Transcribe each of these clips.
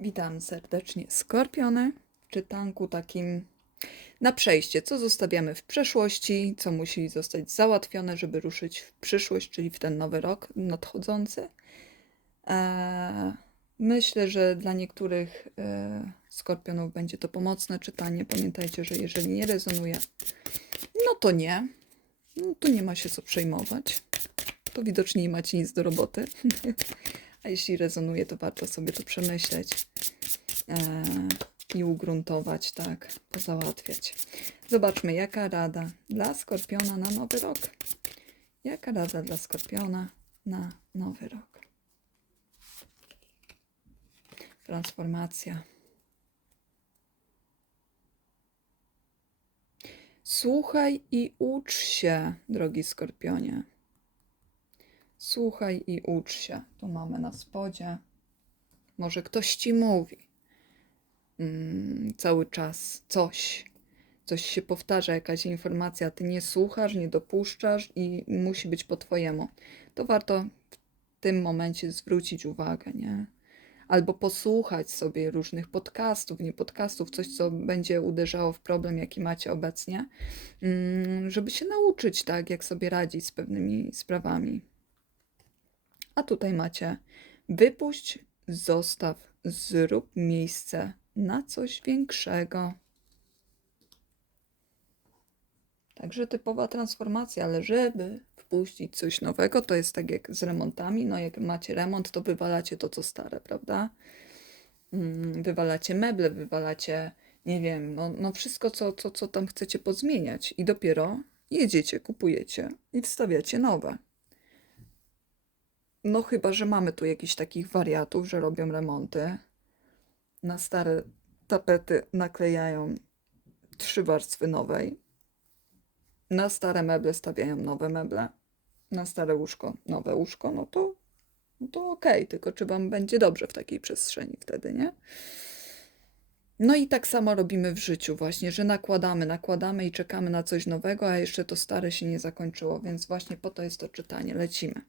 Witam serdecznie Skorpiony w czytanku takim na przejście, co zostawiamy w przeszłości, co musi zostać załatwione, żeby ruszyć w przyszłość, czyli w ten nowy rok nadchodzący. Eee, myślę, że dla niektórych e, Skorpionów będzie to pomocne czytanie. Pamiętajcie, że jeżeli nie rezonuje, no to nie. No, tu nie ma się co przejmować. To widocznie nie macie nic do roboty. A jeśli rezonuje, to warto sobie to przemyśleć e, i ugruntować, tak, pozałatwiać. Zobaczmy, jaka rada dla Skorpiona na nowy rok. Jaka rada dla Skorpiona na nowy rok? Transformacja. Słuchaj i ucz się, drogi Skorpionie. Słuchaj i ucz się. Tu mamy na spodzie. Może ktoś ci mówi mm, cały czas coś. Coś się powtarza, jakaś informacja, ty nie słuchasz, nie dopuszczasz i musi być po twojemu. To warto w tym momencie zwrócić uwagę, nie? Albo posłuchać sobie różnych podcastów, nie podcastów, coś, co będzie uderzało w problem, jaki macie obecnie, mm, żeby się nauczyć, tak, jak sobie radzić z pewnymi sprawami. A tutaj macie wypuść, zostaw, zrób miejsce na coś większego. Także typowa transformacja, ale żeby wpuścić coś nowego, to jest tak jak z remontami. No, jak macie remont, to wywalacie to, co stare, prawda? Mm, Wywalacie meble, wywalacie, nie wiem, no, no wszystko, co, co, co tam chcecie pozmieniać, i dopiero jedziecie, kupujecie i wstawiacie nowe. No chyba, że mamy tu jakichś takich wariatów, że robią remonty. Na stare tapety naklejają trzy warstwy nowej. Na stare meble stawiają nowe meble. Na stare łóżko nowe łóżko, no to, no to okej, tylko czy wam będzie dobrze w takiej przestrzeni wtedy, nie? No i tak samo robimy w życiu właśnie, że nakładamy, nakładamy i czekamy na coś nowego, a jeszcze to stare się nie zakończyło, więc właśnie po to jest to czytanie. Lecimy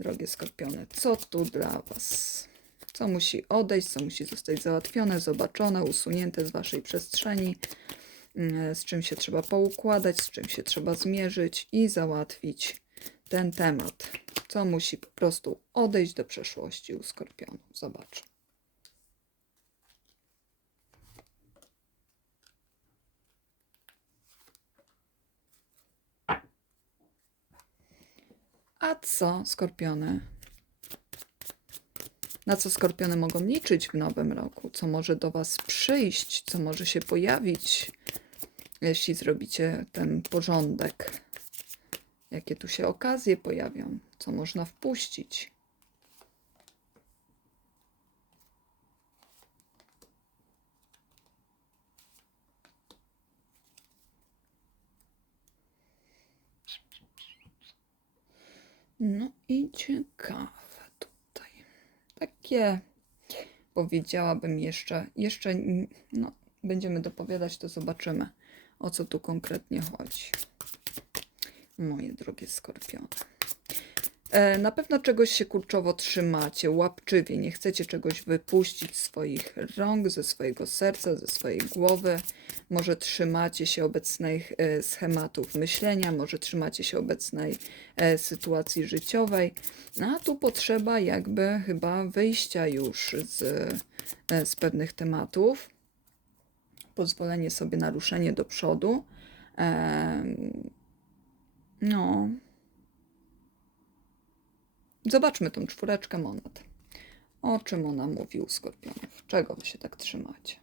drogie skorpiony, co tu dla Was? Co musi odejść, co musi zostać załatwione, zobaczone, usunięte z Waszej przestrzeni, mm, z czym się trzeba poukładać, z czym się trzeba zmierzyć i załatwić ten temat. Co musi po prostu odejść do przeszłości u skorpionów. Zobacz. A co, skorpiony? Na co skorpiony mogą liczyć w nowym roku? Co może do Was przyjść? Co może się pojawić, jeśli zrobicie ten porządek? Jakie tu się okazje pojawią? Co można wpuścić? No i ciekawe tutaj. Takie powiedziałabym jeszcze, jeszcze, no, będziemy dopowiadać, to zobaczymy, o co tu konkretnie chodzi. Moje drogie skorpiony. E, Na pewno czegoś się kurczowo trzymacie, łapczywie, nie chcecie czegoś wypuścić z swoich rąk, ze swojego serca, ze swojej głowy. Może trzymacie się obecnych e, schematów myślenia, może trzymacie się obecnej e, sytuacji życiowej, a tu potrzeba jakby chyba wyjścia już z, z pewnych tematów. Pozwolenie sobie na ruszenie do przodu. No, Zobaczmy tą czwóreczkę monet. O czym ona mówi u skorpionów? Czego wy się tak trzymacie?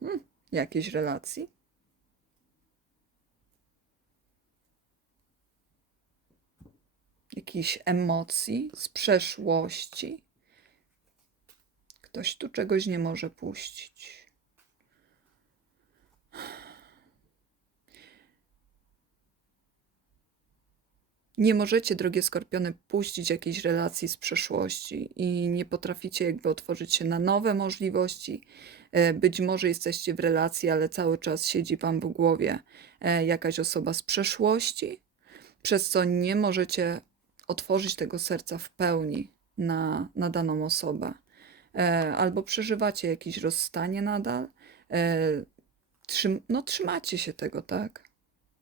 Hmm, jakiejś relacji? Jakichś emocji z przeszłości? Ktoś tu czegoś nie może puścić. Nie możecie, drogie skorpiony, puścić jakiejś relacji z przeszłości i nie potraficie jakby otworzyć się na nowe możliwości. E, Być może jesteście w relacji, ale cały czas siedzi wam w głowie e, jakaś osoba z przeszłości, przez co nie możecie otworzyć tego serca w pełni na, na daną osobę. E, albo przeżywacie jakieś rozstanie nadal. No, trzymacie się tego, tak?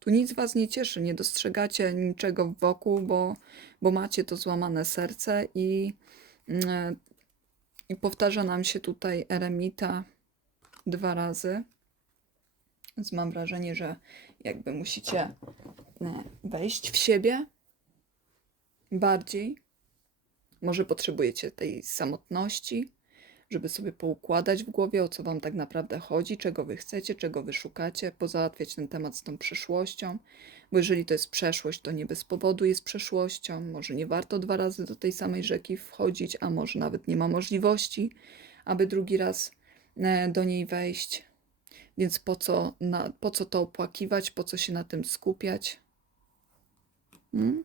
Tu nic was nie cieszy, nie dostrzegacie niczego wokół, bo, bo macie to złamane serce i, mm, i powtarza nam się tutaj eremita dwa razy. Więc mam wrażenie, że jakby musicie e, wejść w siebie bardziej. Może potrzebujecie tej samotności, żeby sobie poukładać w głowie, o co wam tak naprawdę chodzi, czego wy chcecie, czego wy szukacie, pozałatwiać ten temat z tą przeszłością, bo jeżeli to jest przeszłość, to nie bez powodu jest przeszłością, może nie warto dwa razy do tej samej rzeki wchodzić, a może nawet nie ma możliwości, aby drugi raz e, do niej wejść. Więc po co, na, po co to opłakiwać, po co się na tym skupiać? Hmm?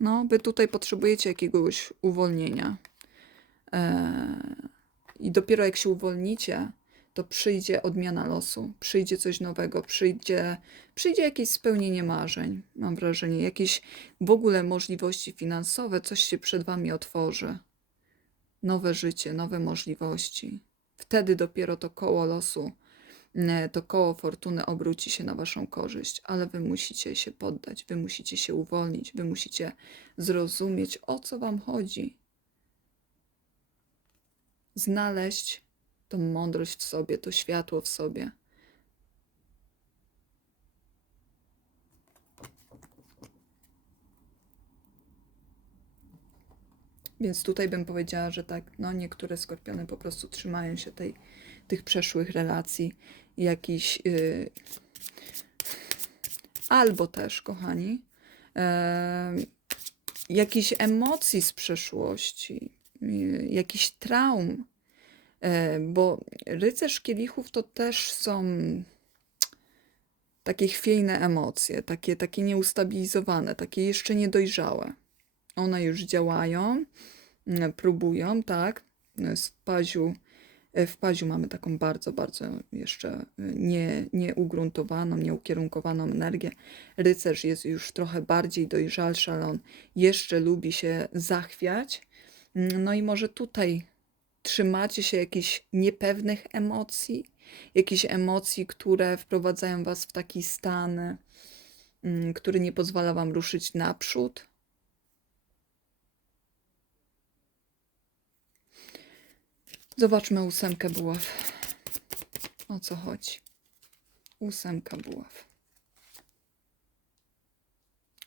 No, wy tutaj potrzebujecie jakiegoś uwolnienia. Eee, I dopiero jak się uwolnicie, to przyjdzie odmiana losu, przyjdzie coś nowego, przyjdzie, przyjdzie jakieś spełnienie marzeń, mam wrażenie, jakieś w ogóle możliwości finansowe, coś się przed wami otworzy. Nowe życie, nowe możliwości. Wtedy dopiero to koło losu, e, to koło fortuny obróci się na waszą korzyść, ale wy musicie się poddać, wy musicie się uwolnić, wy musicie zrozumieć, o co wam chodzi znaleźć tą mądrość w sobie, to światło w sobie. Więc tutaj bym powiedziała, że tak, no niektóre skorpiony po prostu trzymają się tej, tych przeszłych relacji, jakiś. Yy, albo też, kochani, yy, jakichś emocji z przeszłości, jakichś traum, E, bo rycerz kielichów to też są takie chwiejne emocje, takie, takie nieustabilizowane, takie jeszcze niedojrzałe. One już działają, mm, próbują, tak. W paziu, e, w paziu mamy taką bardzo, bardzo jeszcze e, nie, nieugruntowaną, nieukierunkowaną energię. Rycerz jest już trochę bardziej dojrzalszy, ale on jeszcze lubi się zachwiać. No i może tutaj trzymacie się jakichś niepewnych emocji, jakichś emocji, które wprowadzają was w taki stan, mm, który nie pozwala wam ruszyć naprzód. Zobaczmy ósemkę buław. O co chodzi? Ósemka buław.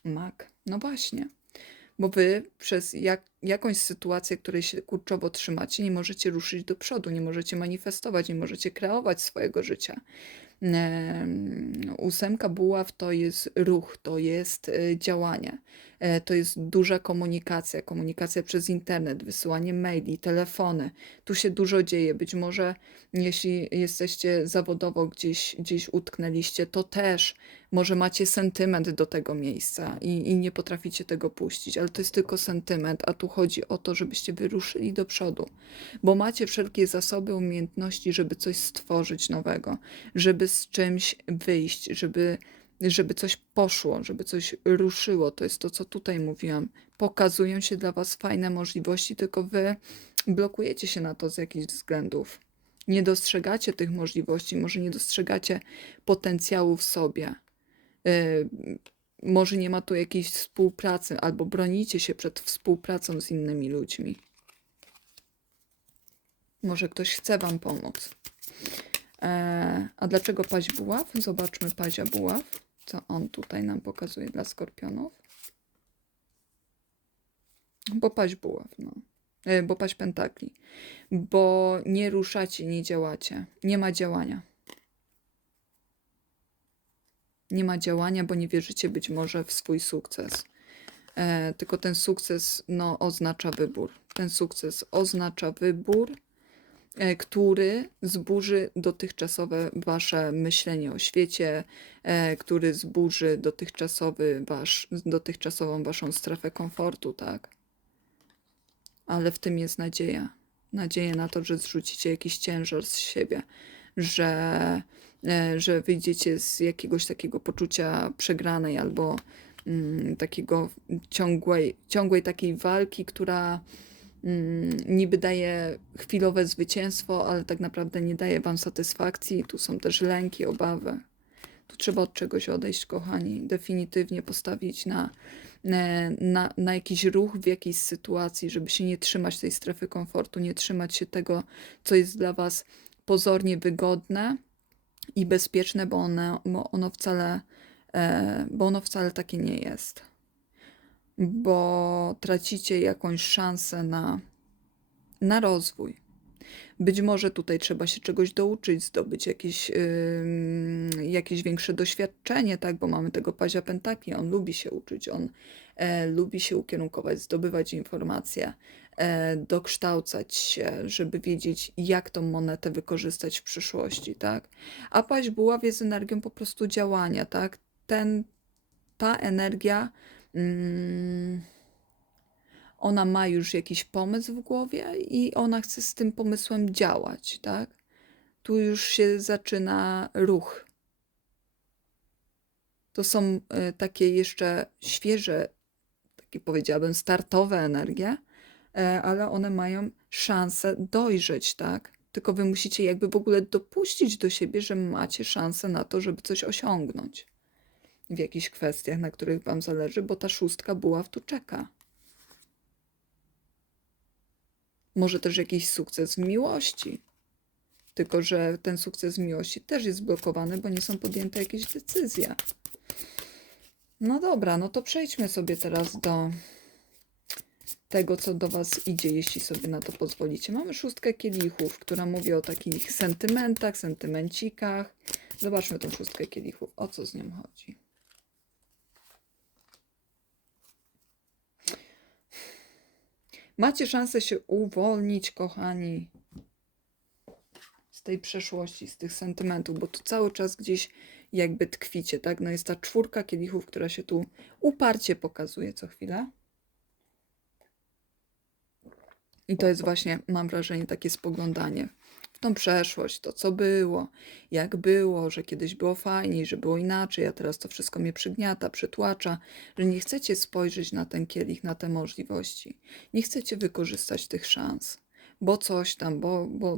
Mak. No właśnie bo wy przez jak, jakąś sytuację, której się kurczowo trzymacie, nie możecie ruszyć do przodu, nie możecie manifestować, nie możecie kreować swojego życia. Ósemka buław to jest ruch, to jest e, działanie, e, to jest duża komunikacja, komunikacja przez internet, wysyłanie maili, telefony. Tu się dużo dzieje. Być może jeśli jesteście zawodowo gdzieś, gdzieś utknęliście, to też może macie sentyment do tego miejsca i, i nie potraficie tego puścić, ale to jest tylko sentyment, a tu chodzi o to, żebyście wyruszyli do przodu, bo macie wszelkie zasoby, umiejętności, żeby coś stworzyć nowego, żeby z czymś wyjść, żeby, żeby coś poszło, żeby coś ruszyło. To jest to, co tutaj mówiłam. Pokazują się dla Was fajne możliwości, tylko Wy blokujecie się na to z jakichś względów. Nie dostrzegacie tych możliwości, może nie dostrzegacie potencjału w sobie. Yy, może nie ma tu jakiejś współpracy, albo bronicie się przed współpracą z innymi ludźmi. Może ktoś chce Wam pomóc. E, a dlaczego paź buław? Zobaczmy pazia buław, co on tutaj nam pokazuje dla skorpionów. Bo paź buław, no. E, bo paź pentakli. Bo nie ruszacie, nie działacie. Nie ma działania. Nie ma działania, bo nie wierzycie być może w swój sukces. E, tylko ten sukces no, oznacza wybór. Ten sukces oznacza wybór który zburzy dotychczasowe wasze myślenie o świecie, e, który zburzy dotychczasowy wasz, dotychczasową waszą strefę komfortu, tak? Ale w tym jest nadzieja. Nadzieja na to, że zrzucicie jakiś ciężar z siebie, że, e, że wyjdziecie z jakiegoś takiego poczucia przegranej albo mm, takiego ciągłej, ciągłej takiej walki, która niby daje chwilowe zwycięstwo, ale tak naprawdę nie daje wam satysfakcji. Tu są też lęki, obawy. Tu trzeba od czegoś odejść, kochani. Definitywnie postawić na, na, na, na jakiś ruch w jakiejś sytuacji, żeby się nie trzymać tej strefy komfortu, nie trzymać się tego, co jest dla was pozornie wygodne i bezpieczne, bo ono, bo ono wcale, e, bo ono wcale takie nie jest. Bo tracicie jakąś szansę na, na rozwój. Być może tutaj trzeba się czegoś douczyć, zdobyć jakieś, ym, jakieś większe doświadczenie, tak? Bo mamy tego pazia pentakli, on lubi się uczyć, on e, lubi się ukierunkować, zdobywać informacje, e, dokształcać się, żeby wiedzieć, jak tą monetę wykorzystać w przyszłości, tak? A paź buław jest energią po prostu działania, tak? Ten, ta energia. Mm, ona ma już jakiś pomysł w głowie i ona chce z tym pomysłem działać, tak? Tu już się zaczyna ruch. To są y, takie jeszcze świeże, takie powiedziałabym, startowe energie, e, ale one mają szansę dojrzeć, tak? Tylko wy musicie jakby w ogóle dopuścić do siebie, że macie szansę na to, żeby coś osiągnąć w jakichś kwestiach, na których wam zależy, bo ta szóstka buław tu czeka. Może też jakiś sukces w miłości. Tylko, że ten sukces w miłości też jest blokowany, bo nie są podjęte jakieś decyzje. No dobra, no to przejdźmy sobie teraz do tego, co do Was idzie, jeśli sobie na to pozwolicie. Mamy szóstkę kielichów, która mówi o takich sentymentach, sentymencikach. Zobaczmy tą szóstkę kielichów. O co z nią chodzi? Macie szansę się uwolnić, kochani, z tej przeszłości, z tych sentymentów, bo tu cały czas gdzieś jakby tkwicie, tak? No jest ta czwórka kielichów, która się tu uparcie pokazuje co chwilę. I to jest właśnie, mam wrażenie, takie spoglądanie tą przeszłość, to co było, jak było, że kiedyś było fajniej, że było inaczej, a teraz to wszystko mnie przygniata, przytłacza, że nie chcecie spojrzeć na ten kielich, na te możliwości. Nie chcecie wykorzystać tych szans, bo coś tam, bo, bo,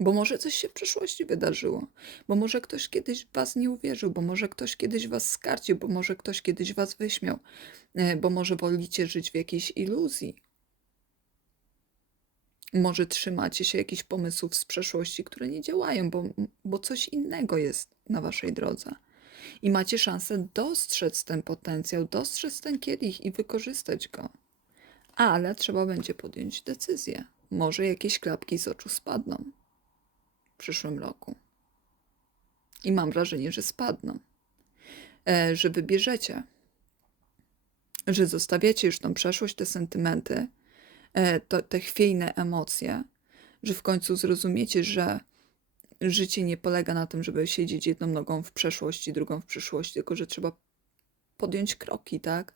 bo może coś się w przeszłości wydarzyło, bo może ktoś kiedyś was nie uwierzył, bo może ktoś kiedyś was skarcił, bo może ktoś kiedyś was wyśmiał, e, bo może wolicie żyć w jakiejś iluzji. Może trzymacie się jakichś pomysłów z przeszłości, które nie działają, bo, bo coś innego jest na waszej drodze. I macie szansę dostrzec ten potencjał, dostrzec ten kielich i wykorzystać go. Ale trzeba będzie podjąć decyzję. Może jakieś klapki z oczu spadną w przyszłym roku. I mam wrażenie, że spadną. E, że wybierzecie, że zostawiacie już tą przeszłość, te sentymenty to, te chwiejne emocje, że w końcu zrozumiecie, że życie nie polega na tym, żeby siedzieć jedną nogą w przeszłości, drugą w przyszłości, tylko że trzeba podjąć kroki, tak?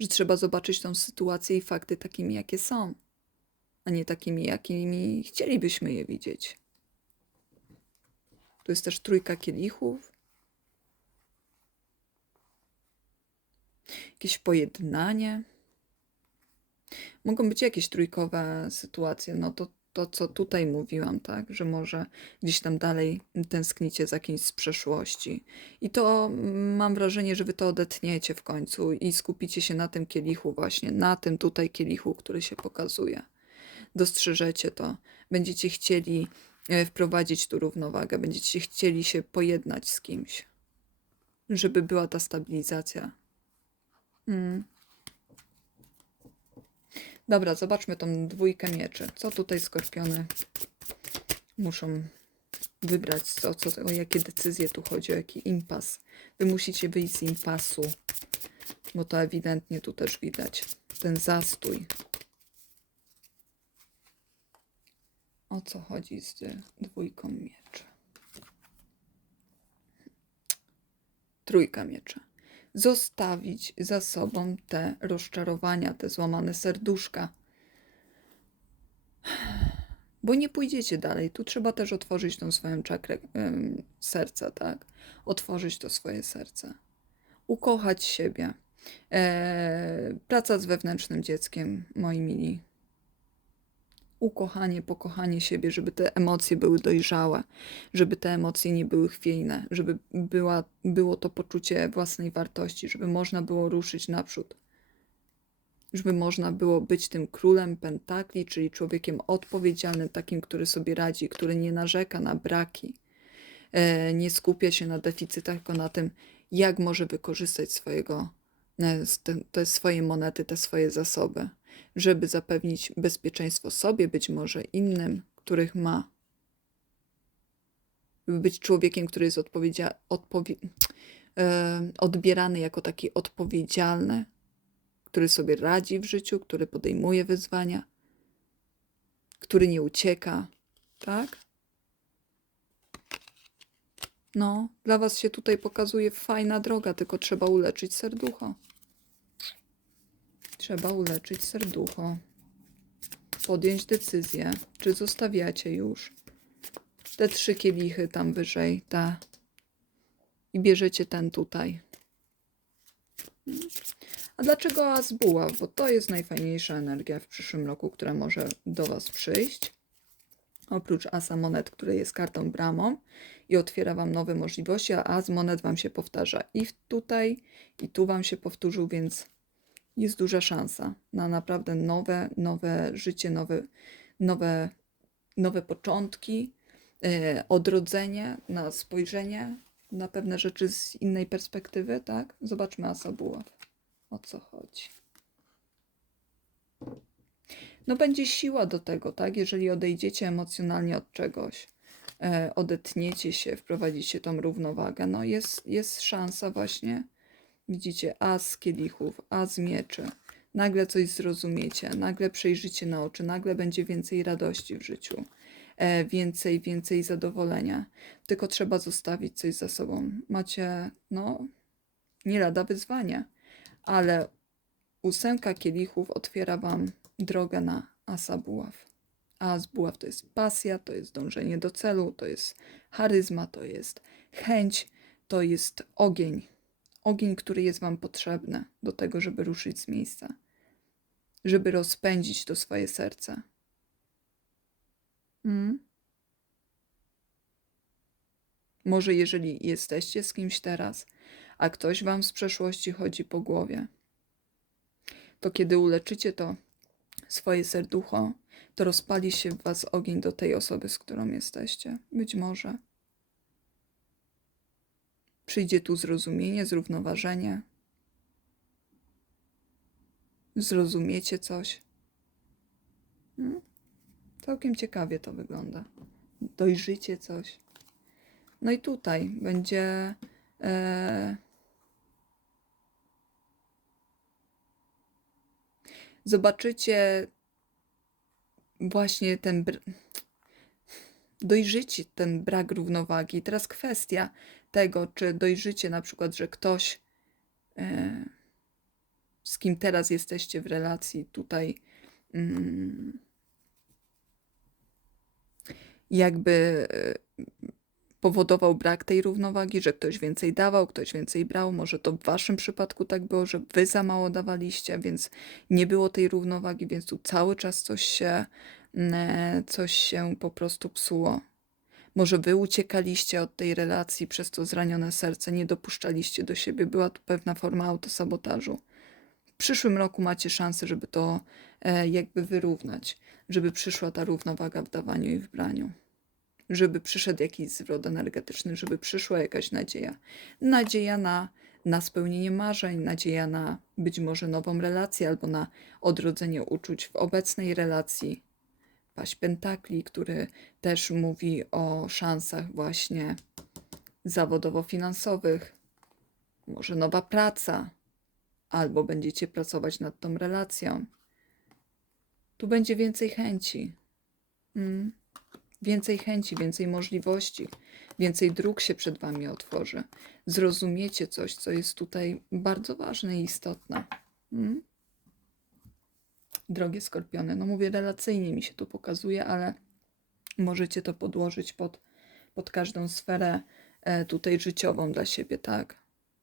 Że trzeba zobaczyć tą sytuację i fakty takimi, jakie są, a nie takimi, jakimi chcielibyśmy je widzieć. Tu jest też trójka kielichów. Jakieś pojednanie. Mogą być jakieś trójkowe sytuacje, no to to, co tutaj mówiłam, tak, że może gdzieś tam dalej tęsknicie za kimś z przeszłości. I to mm, mam wrażenie, że wy to odetniecie w końcu i skupicie się na tym kielichu, właśnie na tym tutaj kielichu, który się pokazuje. Dostrzeżecie to, będziecie chcieli e, wprowadzić tu równowagę, będziecie chcieli się pojednać z kimś, żeby była ta stabilizacja. Mm. Dobra, zobaczmy tą dwójkę mieczy. Co tutaj skorpiony muszą wybrać? Co, co, o jakie decyzje tu chodzi? O jaki impas? Wy musicie wyjść z impasu, bo to ewidentnie tu też widać. Ten zastój. O co chodzi z dwójką mieczy? Trójka mieczy zostawić za sobą te rozczarowania, te złamane serduszka. Bo nie pójdziecie dalej. Tu trzeba też otworzyć tą swoją czakrę ym, serca, tak? Otworzyć to swoje serce. Ukochać siebie. E, praca z wewnętrznym dzieckiem, moi mili. Ukochanie, pokochanie siebie, żeby te emocje były dojrzałe, żeby te emocje nie były chwiejne, żeby była, było to poczucie własnej wartości, żeby można było ruszyć naprzód. Żeby można było być tym królem pentakli, czyli człowiekiem odpowiedzialnym, takim, który sobie radzi, który nie narzeka na braki, e, nie skupia się na deficytach, tylko na tym, jak może wykorzystać swojego, te, swoje monety, te swoje zasoby, żeby zapewnić bezpieczeństwo sobie, być może innym, których ma. Żeby być człowiekiem, który jest odpowiedzia- odpowie- e, odbierany jako taki odpowiedzialny, który sobie radzi w życiu, który podejmuje wyzwania, który nie ucieka, tak? No, dla was się tutaj pokazuje fajna droga, tylko trzeba uleczyć serducho. Trzeba uleczyć serducho. Podjąć decyzję, czy zostawiacie już te trzy kielichy tam wyżej, te. I bierzecie ten tutaj. A dlaczego as buław? Bo to jest najfajniejsza energia w przyszłym roku, która może do Was przyjść. Oprócz asa monet, który jest kartą bramą i otwiera Wam nowe możliwości, a as monet Wam się powtarza i tutaj, i tu Wam się powtórzył, więc jest duża szansa na naprawdę nowe, nowe życie, nowe, nowe, nowe początki, e, odrodzenie, na spojrzenie na pewne rzeczy z innej perspektywy, tak? Zobaczmy asa buław. O co chodzi? No będzie siła do tego, tak? Jeżeli odejdziecie emocjonalnie od czegoś, odetniecie się, wprowadzicie tą równowagę, no jest, jest szansa właśnie, widzicie, as kielichów, as mieczy. Nagle coś zrozumiecie, nagle przejrzycie na oczy, nagle będzie więcej radości w życiu, e, więcej, więcej zadowolenia. Tylko trzeba zostawić coś za sobą. Macie, no, nie lada wyzwanie, ale ósemka kielichów otwiera wam drogę na asa buław. A as buław to jest pasja, to jest dążenie do celu, to jest charyzma, to jest chęć, to jest ogień. Ogień, który jest wam potrzebny do tego, żeby ruszyć z miejsca, żeby rozpędzić to swoje serce. Mm? Może jeżeli jesteście z kimś teraz, a ktoś wam z przeszłości chodzi po głowie, to kiedy uleczycie to swoje serducho, to rozpali się w was ogień do tej osoby, z którą jesteście. Być może. Przyjdzie tu zrozumienie, zrównoważenie. Zrozumiecie coś. Hmm? Całkiem ciekawie to wygląda. Dojrzycie coś. No i tutaj będzie. E, zobaczycie właśnie ten. Dojrzycie ten brak równowagi. Teraz kwestia tego, czy dojrzycie na przykład, że ktoś, e, z kim teraz jesteście w relacji, tutaj mm, jakby e, powodował brak tej równowagi, że ktoś więcej dawał, ktoś więcej brał. Może to w waszym przypadku tak było, że wy za mało dawaliście, więc nie było tej równowagi, więc tu cały czas coś się, mm, coś się po prostu psuło. Może wy uciekaliście od tej relacji przez to zranione serce, nie dopuszczaliście do siebie, była tu pewna forma autosabotażu. W przyszłym roku macie szansę, żeby to e, jakby wyrównać, żeby przyszła ta równowaga w dawaniu i w braniu żeby przyszedł jakiś zwrot energetyczny, żeby przyszła jakaś nadzieja. Nadzieja na, na spełnienie marzeń, nadzieja na być może nową relację albo na odrodzenie uczuć w obecnej relacji. Paść Pentakli, który też mówi o szansach właśnie zawodowo-finansowych. Może nowa praca, albo będziecie pracować nad tą relacją. Tu będzie więcej chęci. Mm więcej chęci, więcej możliwości, więcej dróg się przed Wami otworzy. Zrozumiecie coś, co jest tutaj bardzo ważne i istotne. Mm? Drogie skorpiony, no mówię, relacyjnie mi się tu pokazuje, ale możecie to podłożyć pod, pod każdą sferę e, tutaj życiową dla siebie, tak?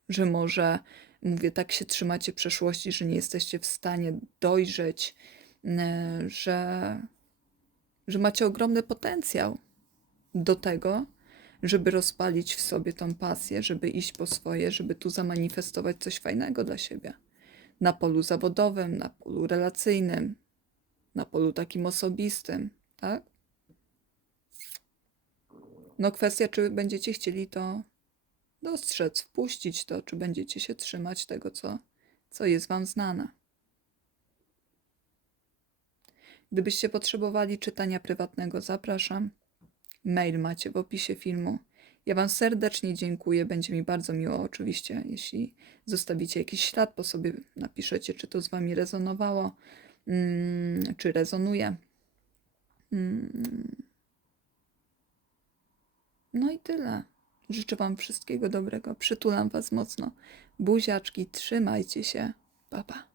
Że może, mówię, tak się trzymacie przeszłości, że nie jesteście w stanie dojrzeć, e, że że macie ogromny potencjał do tego, żeby rozpalić w sobie tą pasję, żeby iść po swoje, żeby tu zamanifestować coś fajnego dla siebie. Na polu zawodowym, na polu relacyjnym, na polu takim osobistym, tak? No kwestia, czy będziecie chcieli to dostrzec, wpuścić to, czy będziecie się trzymać tego, co, co jest Wam znane. Gdybyście potrzebowali czytania prywatnego, zapraszam. Mail macie w opisie filmu. Ja Wam serdecznie dziękuję. Będzie mi bardzo miło, oczywiście, jeśli zostawicie jakiś ślad po sobie, napiszecie, czy to z Wami rezonowało, mm, czy rezonuje. Mm. No i tyle. Życzę Wam wszystkiego dobrego. Przytulam Was mocno. Buziaczki, trzymajcie się. Pa, pa.